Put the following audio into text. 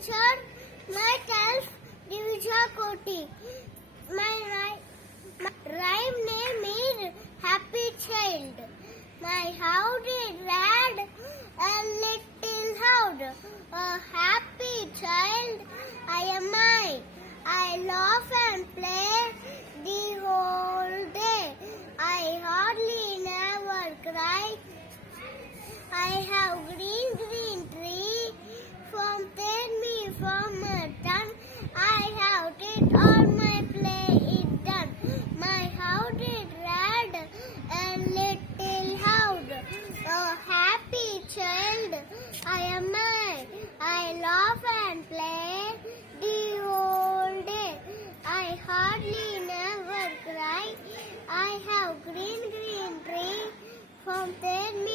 teacher myself Dhivija Koti. My rhyme name is Happy Child. My house is red and little house. A happy child I am I. I laugh and play the whole day. I hardly never cry. I have green tree from tell me from a ton. I have did all my play is done. My house is red and little house. A happy child I am I laugh and play the whole day. I hardly never cry. I have green tree from tell me